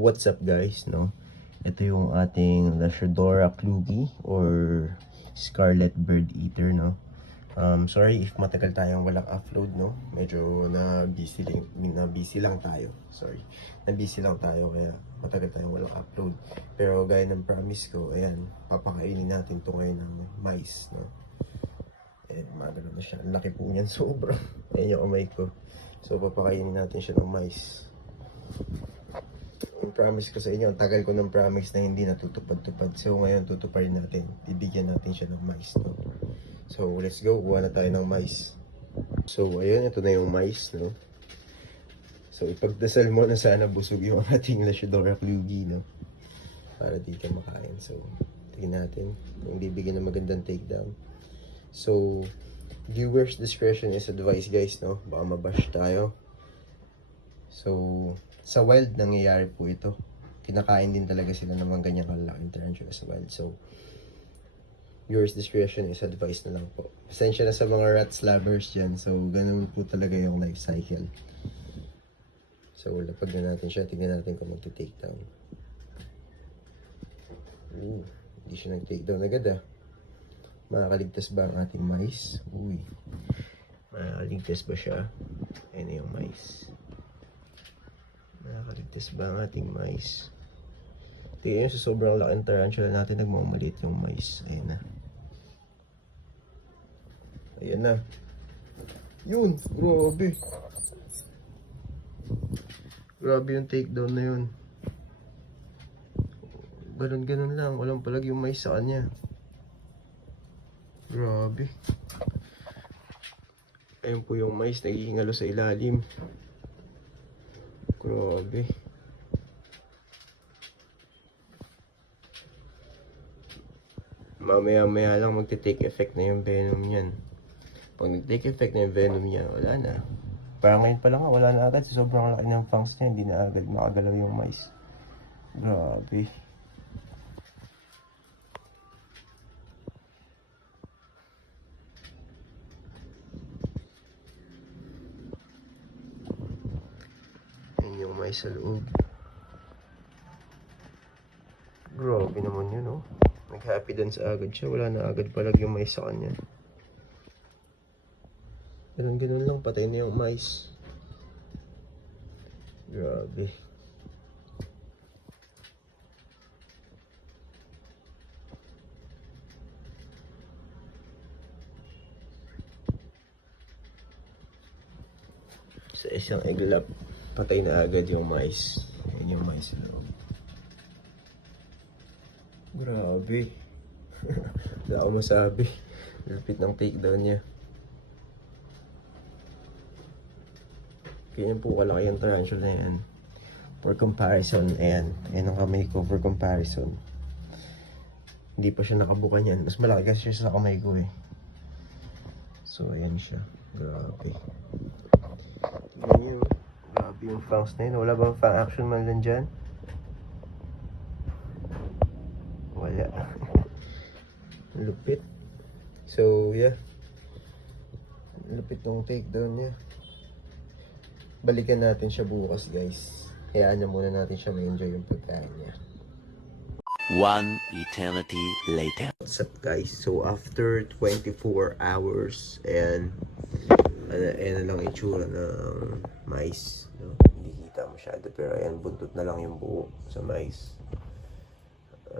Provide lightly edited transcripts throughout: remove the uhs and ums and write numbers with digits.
what's up guys, no? Ito yung ating Lashadora Klugi or Scarlet Bird Eater, no? Sorry if matagal tayong walang upload, no? Medyo na-busy lang tayo. Sorry. Na-busy lang tayo kaya matagal tayong walang upload. Pero gaya ng promise ko, ayan, papakainin natin to ngayon ng mice, no? Eh, magano na siya. Ang laki po niyan, sobra. Ayan yung kamay ko. So, papakainin natin siya ng mice. Yung promise ko sa inyo, ang tagal ko ng promise na hindi natutupad-tupad. So, ngayon tutuparin natin. Bibigyan natin siya ng mice, no? So, let's go. Kuha na tayo ng mice. So, ayun. Ito na yung mice, no? So, ipagdasal mo na sana busog yung ating Lashadora Klugi, no? Para di ka makain. So, tingnan natin kung bibigyan ng magandang takedown. So, viewers discretion is advised, guys, no? Baka mabash tayo. So, sa wild nangyayari po ito. Kinakain din talaga sila ng mga ganyang kalaking tarantula sa wild. So, viewers discretion is advised na lang po. Pasensya na sa mga rat slabbers dyan. So, ganun po talaga yung life cycle. So, lapag na natin siya. Tingnan natin kung magti-take down. Hindi siya nag-take down agad, ah. Makakaligtas ba ang ating mice? Uy. Makakaligtas ba siya? Ayan yung mice. Makakaligtas ba ang ating mice? Tingnan nyo sa sobrang laking tarantula natin, nagmamaliit yung mice. Ayan na. Ayan na. Yun! Grabe! Grabe yung takedown na yun. Ganon-ganon lang. Walang palag yung mice sa kanya. Grabe. Ayun po yung mice, naghihingalo sa ilalim. Grabe. Mamaya-maya lang magte-take effect na yung venom niyan. Pag nag-take effect na yung venom niya, wala na. Parang ngayon pa lang wala na agad. Sa sobrang laki ng fangs niya, hindi na agad makagalaw yung mice. Grabe. Yung mice sa loob. Grabe naman yun, oh. Nag-happy dance agad siya. Wala na agad palag yung mice sa kanya. Ganun-ganun lang. Patay na yung mice. Grabe. Sa isang iglap, patay na agad yung mice. Ayan yung mice sa loob. Grabe. Wala akong masabi. Lupit ng takedown niya. Ganyan po kalaki yung tarantula na yan. For comparison, ayan. Ayan ang kamay ko for comparison. Hindi pa siya nakabuka niyan. Mas malaki kasi siya sa kamay ko, eh. So, ayan siya. Grabe. Ganyan yun. Grabe yung fangs na yun. Wala bang fang action man lang dyan? Wala. Lupit. So, yeah. Lupit ng takedown niya. Balikan natin siya bukas, guys. Hayaan na muna natin siya ma-enjoy yung pagkain niya. One eternity later. What's up, guys? So, after 24 hours, and ayan na lang itsura ng mice. No? Hindi kita masyado, pero ayan, buntot na lang yung buo sa mice.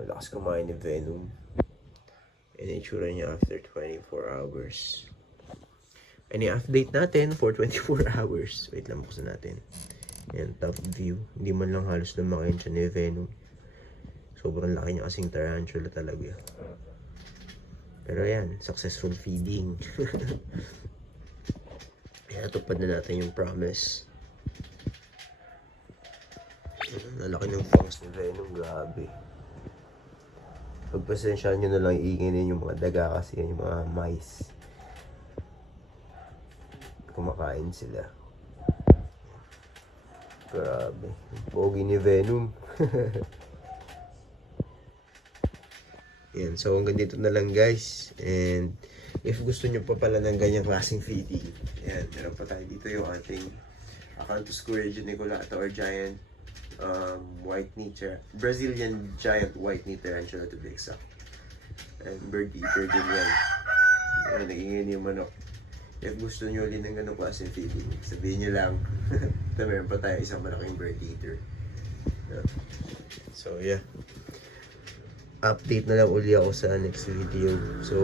Lakas kumain ni venom. And itsura niya after 24 hours. And i-update natin for 24 hours. Wait lang, buksan natin. Ayan, top view. Hindi man lang halos lumakain siya ni venom. Sobrang laki niya kasing tarantula talaga. Pero ayan, successful feeding. Kaya tupad na natin yung promise. Nalaki ng fangs ni venom, grabe. Pagpasensyahan nyo na lang, iinginin yung mga daga kasi yan yung mga mice. Kumakain sila. Grabe. Pogi ni venom. Yan. So, hanggang dito na lang, guys. And, if gusto nyo pa pala ng ganyang klaseng feeding, yan. Meron pa tayo dito yung ating Acanthus courageate nicolata or giant white knee, Brazilian giant white knee tarantula to be exact. And bird eater din yan. Yan, nagingin yung manok. If gusto nyo ulit ng ganun klase feeding, sabihin nyo lang. Ito, meron pa tayo isang malaking bird eater. Yeah. So, yeah. Update na lang uli ako sa next video. So,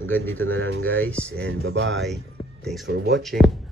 hanggang dito na lang guys. And bye-bye. Thanks for watching.